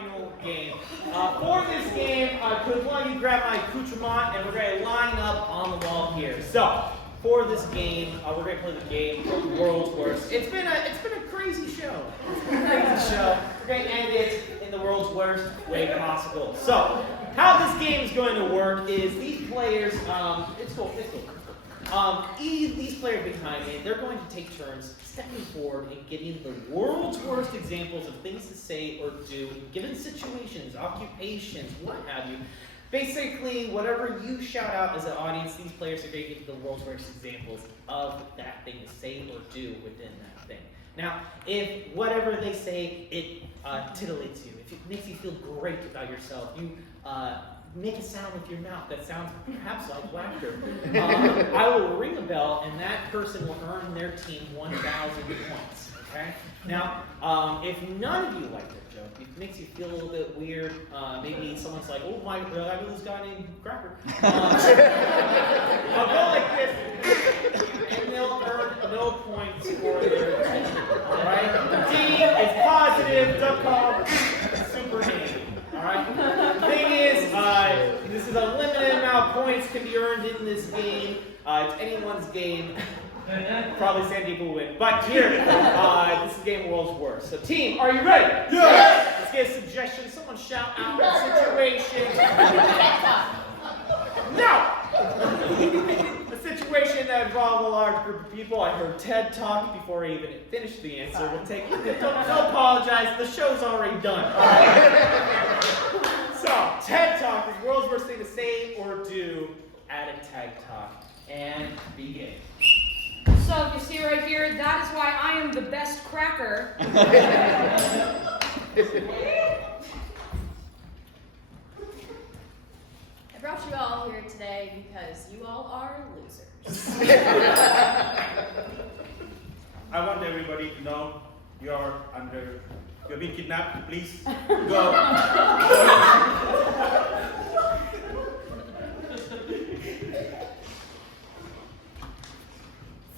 final game. For this game, could one of you grab my accoutrement and we're going to line up on the wall here. So, for this game, we're going to play the game World's Worst. It's been a crazy show. We're going to end it in the world's worst way possible. So, how this game is going to work is these players, it's cool. These players behind me, they're going to take turns stepping forward and giving the world's worst examples of things to say or do in given situations, occupations, what have you. Basically, whatever you shout out as an audience, these players are going to give the world's worst examples of that thing to say or do within that thing. Now, if whatever they say, it titillates you, if it makes you feel great about yourself, you make a sound with your mouth that sounds perhaps like laughter, I will ring a bell and that person will earn their team 1,000 points, okay? Now, if none of you like that joke, it makes you feel a little bit weird, maybe someone's like, oh my, I know this guy named Cracker. I'll go like this, and they'll earn no points for their team, alright? The team is positive.com, super name. Alright? The thing is, this is a limited amount of points can be earned in this game. It's anyone's game. Probably San Diego will win. But here, this is the game World's Worst. So team, are you ready? Yes! Let's get a suggestion. Someone shout out a situation. No! A situation that involved a large group of people. I heard TED Talk before I even finished the answer. We'll take it. Don't apologize. The show's already done. All right? So, TED Talk is the world's worst thing to say or do at a TED Talk. And begin. So, you see right here, that is why I am the best cracker. I brought you all here today because you all are losers. I want everybody to know you're being kidnapped. Please go.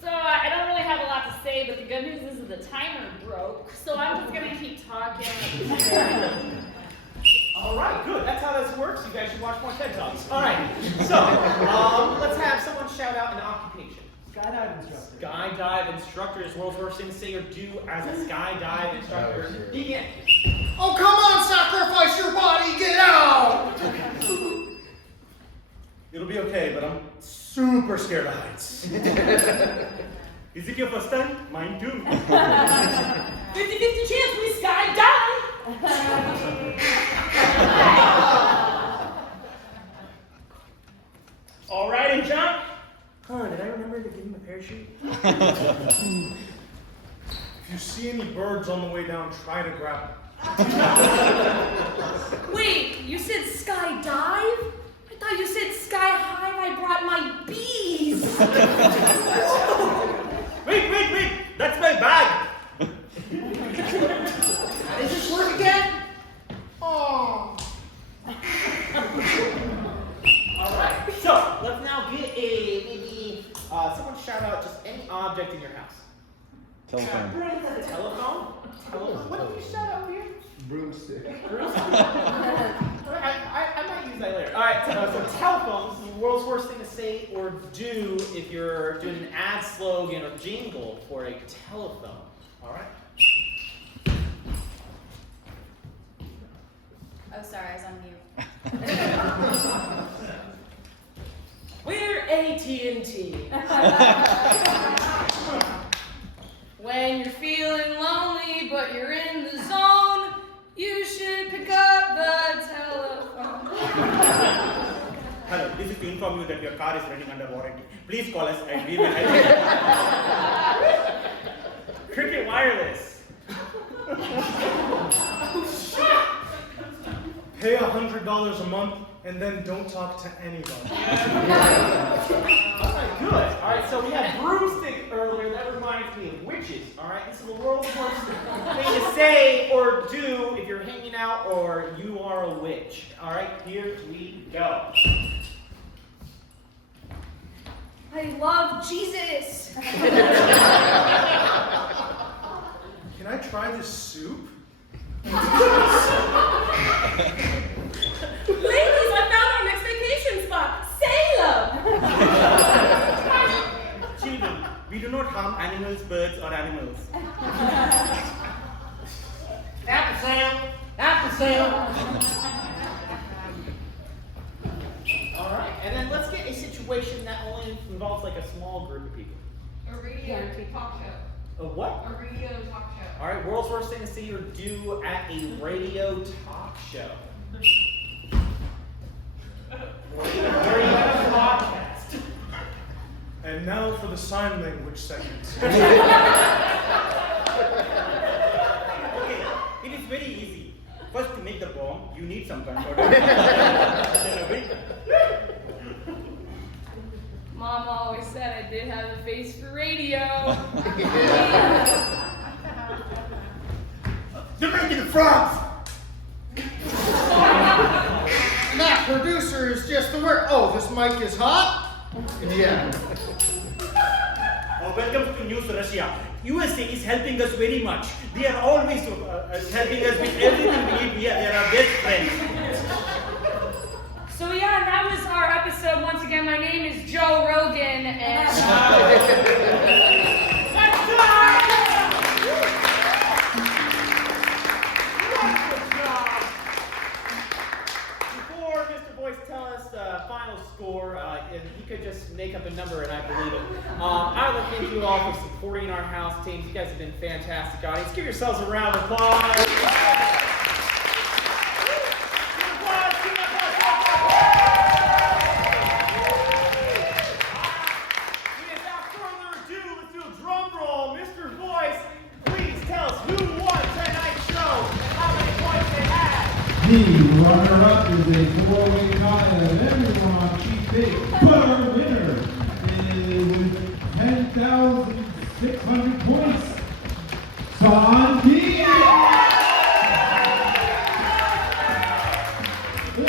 So I don't really have a lot to say, but the good news is the timer broke, so I'm just gonna keep talking. All right, good. That's how this works. You guys should watch more TED Talks. All right. So, let's have someone shout out an occupation. Skydive instructor. Skydive instructor is world's worst thing to say or do as a skydive instructor. Begin. Oh, come on, sacrifice your body, get out! It'll be okay, but I'm super scared of heights. Is it your first time? Mine too. 50-50 chance we skydive. All right, and jump. Huh, did I remember to give him a parachute? If you see any birds on the way down, try to grab them. Wait, you said skydive? I thought you said sky high. I brought my bees. Wait! That's my bag. Does this work again? Oh. All right. So let's now get maybe someone shout out just any object in your house. Telephone. Telephone. What did you shout out here? Broomstick. I might use that later. All right, so telephone is the world's worst thing to say or do if you're doing an ad slogan or jingle for a telephone. All right. Oh, sorry, I was on mute. We're AT&T. When you're feeling lonely but you're in the zone, you should pick up the telephone. Hello, this is to inform you that your car is running under warranty. Please call us and we will help you. Cricket Wireless. Pay $100 a month and then don't talk to anybody. Alright, good. Alright, so we had broomstick earlier. That reminds me of witches. Alright, this is the world's worst thing to say or do if you're hanging out or you are a witch. Alright, here we go. I love Jesus. Can I try this soup? Ladies, I found our next vacation spot, Salem. Children, we do not harm animals, birds, or animals. Apple Sam. Apple Sam. All right, and then let's get a situation that only involves like a small group of people. A radio talk show. A what? A radio talk show. All right, world's worst thing to say or do at a radio talk show. Radio podcast. And now for the sign language segment. Okay, it is very easy. First, to make the bomb, you need some gunpowder. Then a wick. Mom always said I did have a face for radio. You're making the frogs. And that producer is just the word. Oh, this mic is hot? Yeah. Welcome to News Russia. USA is helping us very much. They are always helping us with everything we need. They are our best friends. So yeah, that was our episode. Once again, my name is Joe Rogan, and Before Mr. Boyce tell us the final score, if he could just make up a number and I believe it. I would like to thank you all for supporting our house teams. You guys have been fantastic audience. Give yourselves a round of applause. Without further ado, let's do a drum roll. Mr. Boyce, please tell us who won tonight's show and how many points they had. The runner-up is a four-way tie of everyone cheap big, but our winner is with 10,600 points. Sandy! The